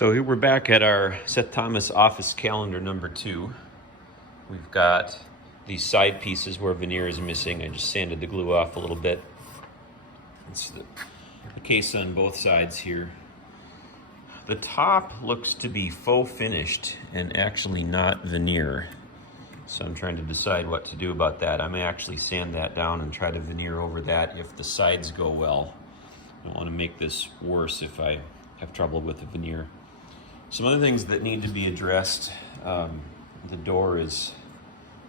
So here we're back at our Seth Thomas office calendar number 2. We've got these side pieces where veneer is missing. I just sanded the glue off a little bit. It's the case on both sides here. The top looks to be faux finished and actually not veneer. So I'm trying to decide what to do about that. I may actually sand that down and try to veneer over that if the sides go well. I don't want to make this worse if I have trouble with the veneer. Some other things that need to be addressed. The door is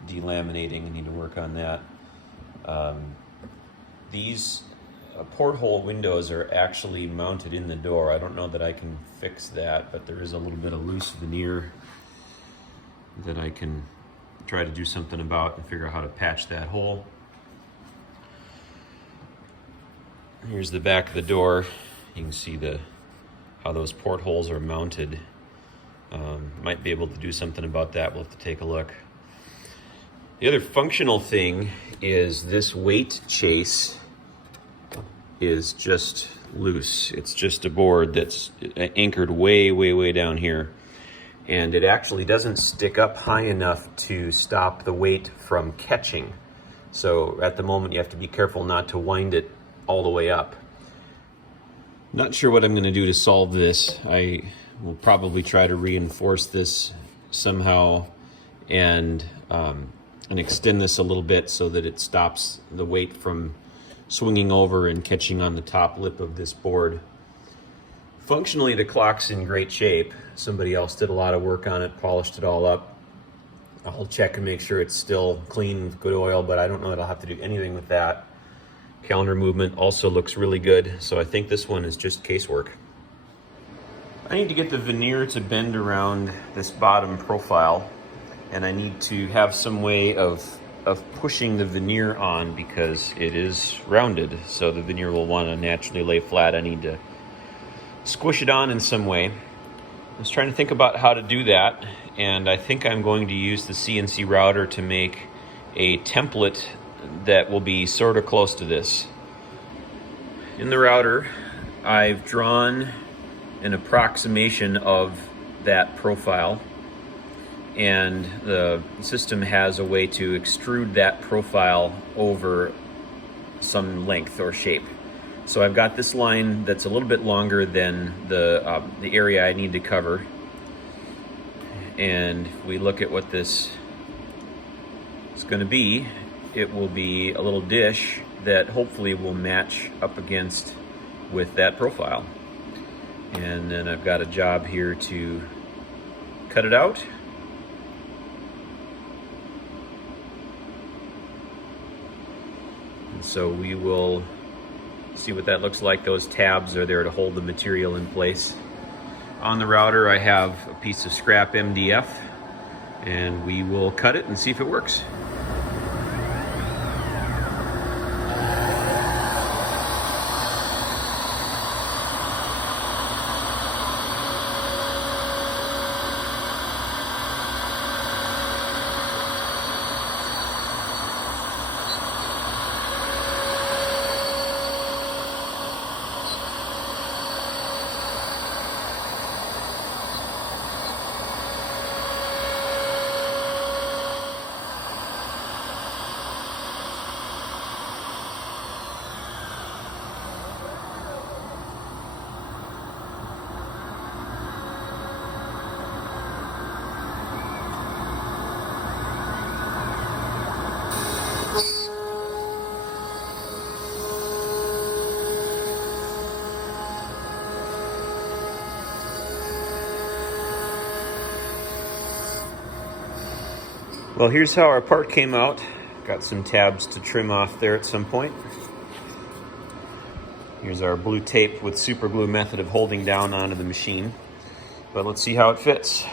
delaminating. I need to work on that. These porthole windows are actually mounted in the door. I don't know that I can fix that, but there is a little bit of loose veneer that I can try to do something about and figure out how to patch that hole. Here's the back of the door. You can see how those portholes are mounted. Might be able to do something about that. We'll have to take a look. The other functional thing is this weight chase is just loose. It's just a board that's anchored way down here. And it actually doesn't stick up high enough to stop the weight from catching. So at the moment you have to be careful not to wind it all the way up. Not sure what I'm going to do to solve this. I will probably try to reinforce this somehow and extend this a little bit so that it stops the weight from swinging over and catching on the top lip of this board. Functionally, the clock's in great shape. Somebody else did a lot of work on it, polished it all up. I'll check and make sure it's still clean with good oil, but I don't know that I'll have to do anything with that. Calendar movement also looks really good, so I think this one is just casework. I need to get the veneer to bend around this bottom profile, and I need to have some way of pushing the veneer on because it is rounded, so the veneer will want to naturally lay flat. I need to squish it on in some way. I was trying to think about how to do that, and I think I'm going to use the CNC router to make a template that will be sort of close to this. In the router, I've drawn an approximation of that profile, and the system has a way to extrude that profile over some length or shape. So I've got this line that's a little bit longer than the area I need to cover, and if we look at what this is going to be, it will be a little dish that hopefully will match up against with that profile. And then I've got a job here to cut it out. And so we will see what that looks like. Those tabs are there to hold the material in place. On the router I have a piece of scrap MDF, and we will cut it and see if it works. Well, here's how our part came out. Got some tabs to trim off there at some point. Here's our blue tape with super glue method of holding down onto the machine. But let's see how it fits.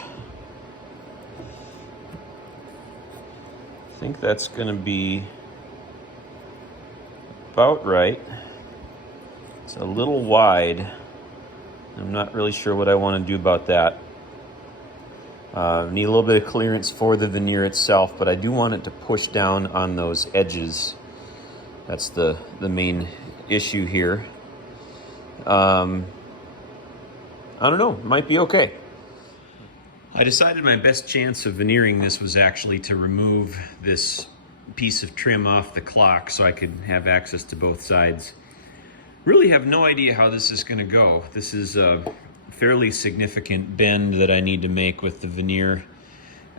I think that's going to be about right. It's a little wide. I'm not really sure what I want to do about that. Need a little bit of clearance for the veneer itself, but I do want it to push down on those edges. That's the main issue here. I I don't know, it might be okay. I decided my best chance of veneering this was actually to remove this piece of trim off the clock so I could have access to both sides. Really have no idea how this is going to go. This is a fairly significant bend that I need to make with the veneer.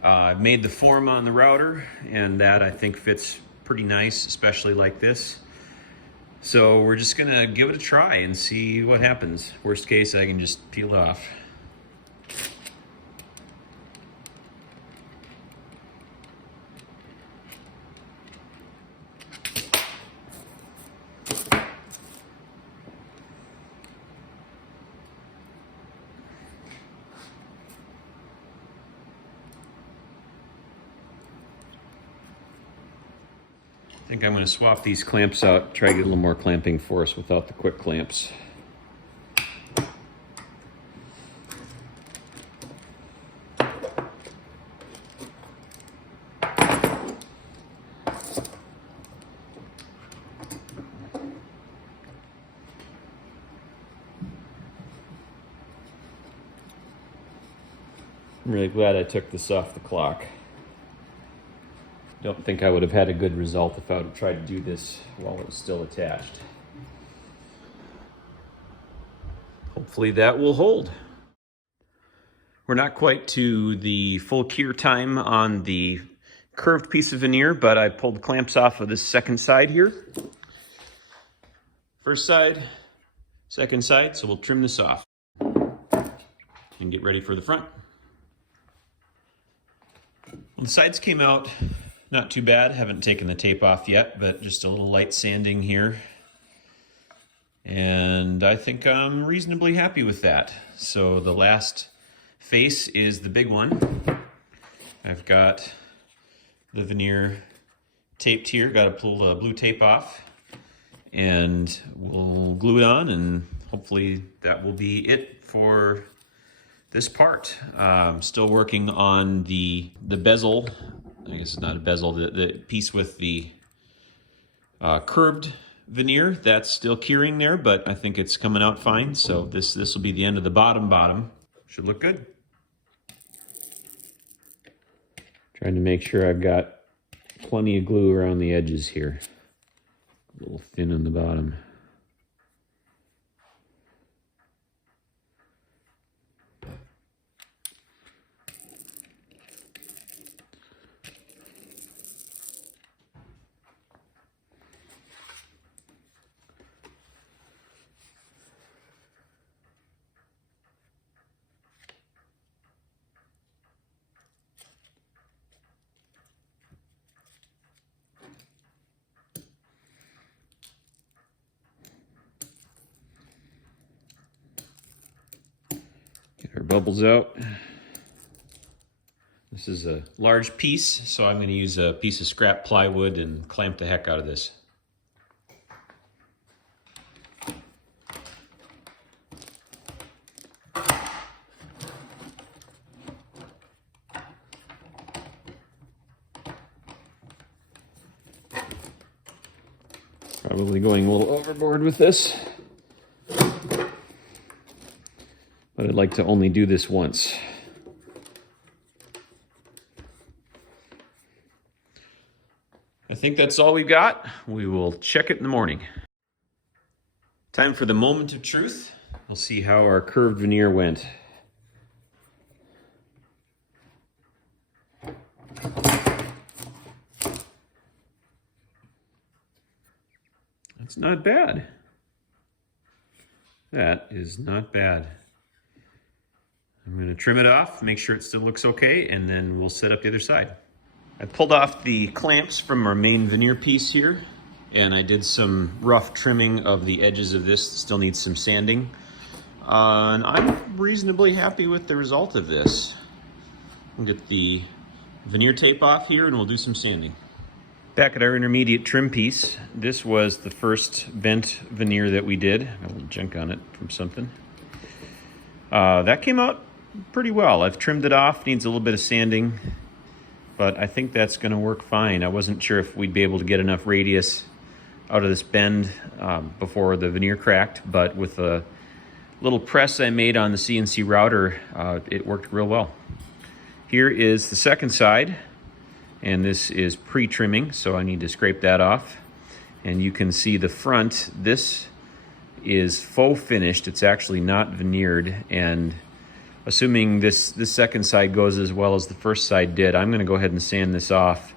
I've made the form on the router, and that I think fits pretty nice, especially like this. So we're just gonna give it a try and see what happens. Worst case, I can just peel it off. I think I'm going to swap these clamps out, try to get a little more clamping force without the quick clamps. I'm really glad I took this off the clock. Don't think I would have had a good result if I would have tried to do this while it was still attached. Hopefully that will hold. We're not quite to the full cure time on the curved piece of veneer, but I pulled the clamps off of this second side here. First side, second side, so we'll trim this off and get ready for the front. Well, the sides came out not too bad. Haven't taken the tape off yet, but just a little light sanding here. And I think I'm reasonably happy with that. So the last face is the big one. I've got the veneer taped here. Got to pull the blue tape off, and we'll glue it on, and hopefully that will be it for this part. Still working on the bezel. I guess it's not a bezel, the piece with the curved veneer. That's still curing there, but I think it's coming out fine. So this will be the end of the bottom. Should look good. Trying to make sure I've got plenty of glue around the edges here. A little thin on the bottom. Get our bubbles out. This is a large piece, so I'm going to use a piece of scrap plywood and clamp the heck out of this. Probably going a little overboard with this, but I'd like to only do this once. I think that's all we've got. We will check it in the morning. Time for the moment of truth. We'll see how our curved veneer went. That's not bad. That is not bad. I'm going to trim it off, make sure it still looks okay, and then we'll set up the other side. I pulled off the clamps from our main veneer piece here, and I did some rough trimming of the edges of this. Still needs some sanding. And I'm reasonably happy with the result of this. We'll get the veneer tape off here and we'll do some sanding. Back at our intermediate trim piece, this was the first bent veneer that we did. Got a little junk on it from something. That came out pretty well. I've trimmed it off, needs a little bit of sanding, but I think that's going to work fine. I wasn't sure if we'd be able to get enough radius out of this bend before the veneer cracked, but with a little press I made on the CNC router, it worked real well. Here is the second side, and this is pre-trimming, so I need to scrape that off. And you can see the front. This is faux finished. It's actually not veneered, and assuming this second side goes as well as the first side did, I'm gonna go ahead and sand this off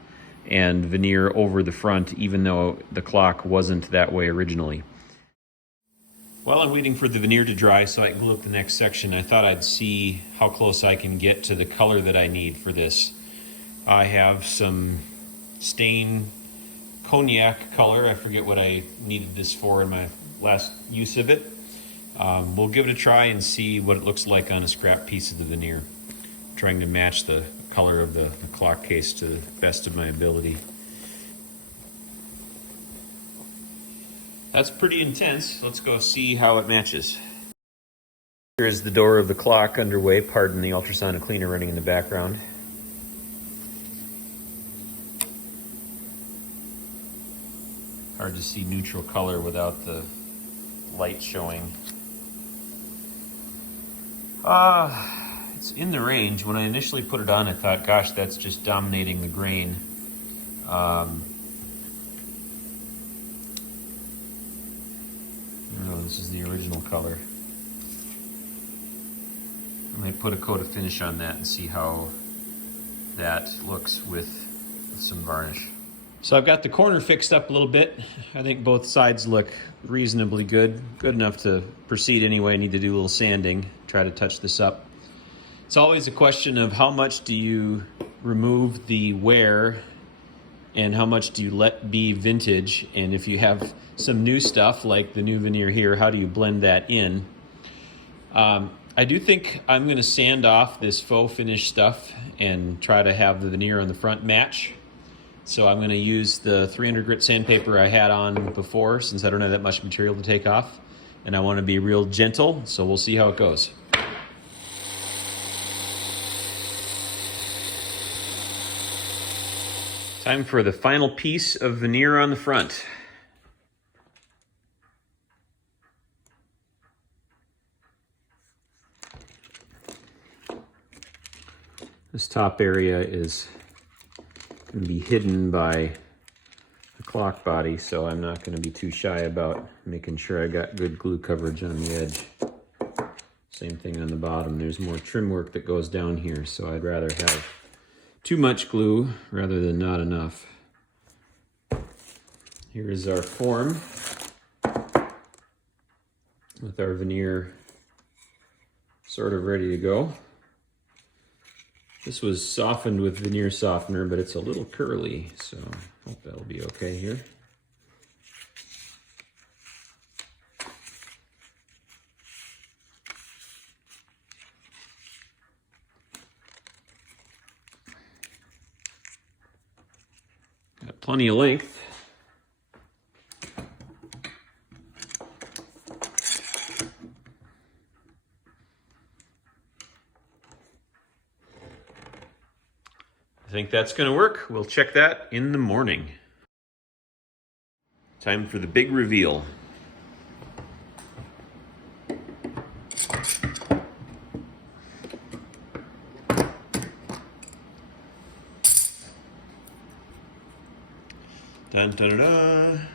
and veneer over the front, even though the clock wasn't that way originally. While I'm waiting for the veneer to dry so I can glue up the next section, I thought I'd see how close I can get to the color that I need for this. I have some stain cognac color. I forget what I needed this for in my last use of it. We'll give it a try and see what it looks like on a scrap piece of the veneer. I'm trying to match the color of the clock case to the best of my ability. That's pretty intense. Let's go see how it matches. Here's the door of the clock underway. Pardon the ultrasonic cleaner running in the background. Hard to see neutral color without the light showing. It's in the range. When I initially put it on, I thought, gosh, that's just dominating the grain. No, this is the original color. I might put a coat of finish on that and see how that looks with some varnish. So I've got the corner fixed up a little bit. I think both sides look reasonably good. Good enough to proceed anyway. I need to do a little sanding, try to touch this up. It's always a question of how much do you remove the wear and how much do you let be vintage, and if you have some new stuff like the new veneer here, how do you blend that in? I do think I'm going to sand off this faux finish stuff and try to have the veneer on the front match. So I'm going to use the 300 grit sandpaper I had on before, since I don't have that much material to take off, and I want to be real gentle, so we'll see how it goes. Time for the final piece of veneer on the front. This top area is going to be hidden by the clock body, so I'm not going to be too shy about making sure I got good glue coverage on the edge. Same thing on the bottom. There's more trim work that goes down here, so I'd rather have too much glue rather than not enough. Here is our form with our veneer sort of ready to go. This was softened with veneer softener, but it's a little curly, so I hope that'll be okay here. Got plenty of length. I think that's going to work. We'll check that in the morning. Time for the big reveal. Dun, dun, dun, dun.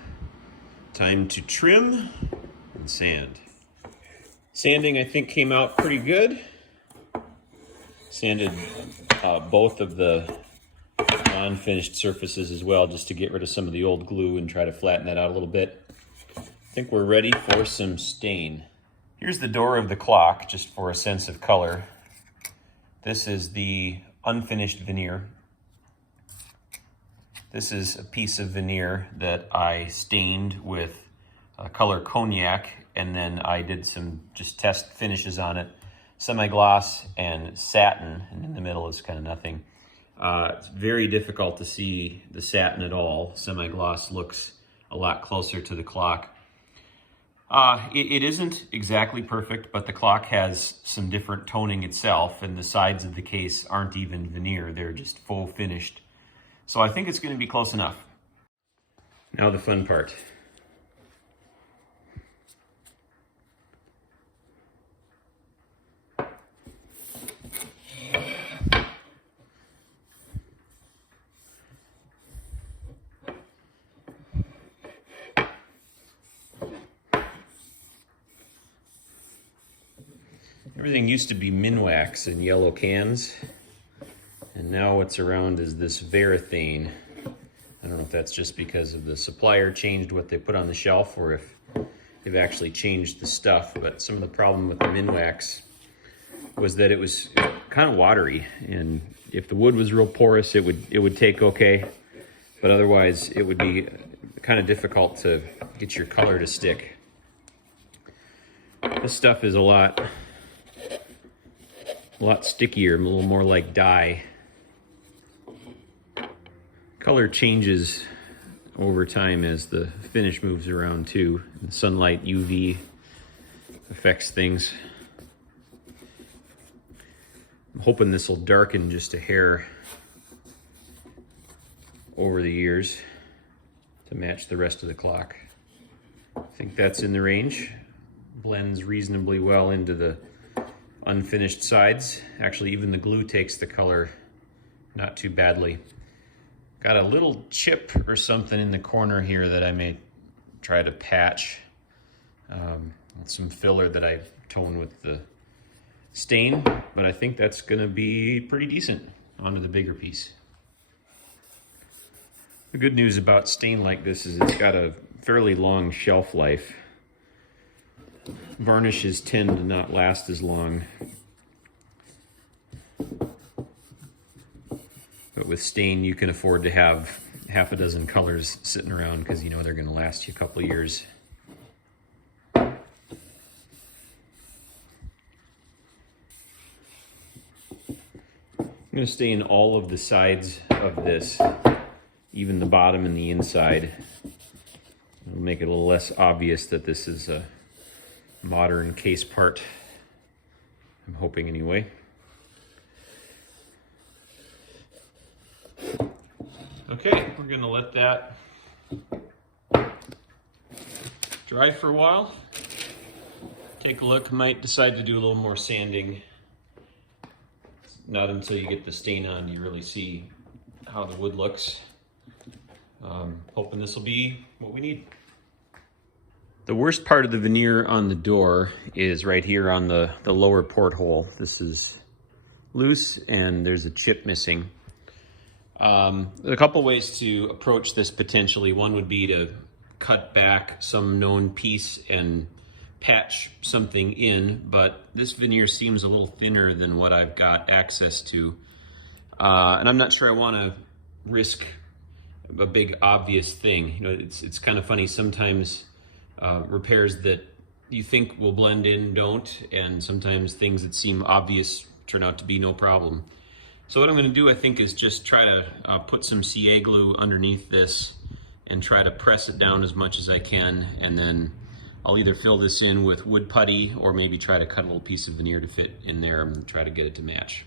Time to trim and sand. Sanding, I think, came out pretty good. Sanded both of the non-finished surfaces as well, just to get rid of some of the old glue and try to flatten that out a little bit. I think we're ready for some stain. Here's the door of the clock, just for a sense of color. This is the unfinished veneer. This is a piece of veneer that I stained with color cognac, and then I did some just test finishes on it. Semi-gloss and satin, and in the middle is kind of nothing. It's very difficult to see the satin at all. Semi-gloss looks a lot closer to the clock. It isn't exactly perfect, but the clock has some different toning itself, and the sides of the case aren't even veneer. They're just faux finished. So I think it's going to be close enough. Now the fun part. Everything used to be Minwax in yellow cans, and now what's around is this Varathane. I don't know if that's just because of the supplier changed what they put on the shelf or if they've actually changed the stuff, but some of the problem with the Minwax was that it was kind of watery, and if the wood was real porous, it would take okay, but otherwise it would be kind of difficult to get your color to stick. This stuff is a lot stickier, a little more like dye. Color changes over time as the finish moves around too. And sunlight, UV affects things. I'm hoping this will darken just a hair over the years to match the rest of the clock. I think that's in the range. Blends reasonably well into the unfinished sides. Actually, even the glue takes the color not too badly. Got a little chip or something in the corner here that I may try to patch. Some filler that I tone with the stain, but I think that's gonna be pretty decent. Onto the bigger piece. The good news about stain like this is it's got a fairly long shelf life. Varnishes tend to not last as long. But with stain, you can afford to have half a dozen colors sitting around because you know they're going to last you a couple of years. I'm going to stain all of the sides of this, even the bottom and the inside. It'll make it a little less obvious that this is a modern case part. I'm hoping anyway. Okay, we're gonna let that dry for a while. Take a look, might decide to do a little more sanding. Not until you get the stain on do you really see how the wood looks. Hoping this will be what we need. The worst part of the veneer on the door is right here on the lower porthole. This is loose and there's a chip missing. A couple ways to approach this potentially. One would be to cut back some known piece and patch something in, but this veneer seems a little thinner than what I've got access to. And I'm not sure I want to risk a big obvious thing. You know, it's kind of funny sometimes. Repairs that you think will blend in don't, and sometimes things that seem obvious turn out to be no problem. So what I'm going to do, I think, is just try to put some CA glue underneath this and try to press it down as much as I can, and then I'll either fill this in with wood putty or maybe try to cut a little piece of veneer to fit in there and try to get it to match.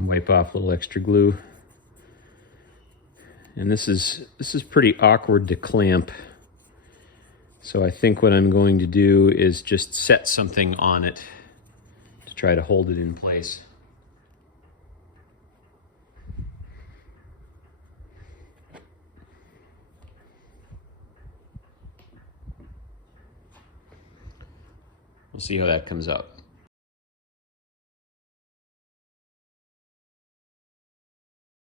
Wipe off a little extra glue. And this is pretty awkward to clamp. So I think what I'm going to do is just set something on it to try to hold it in place. We'll see how that comes out.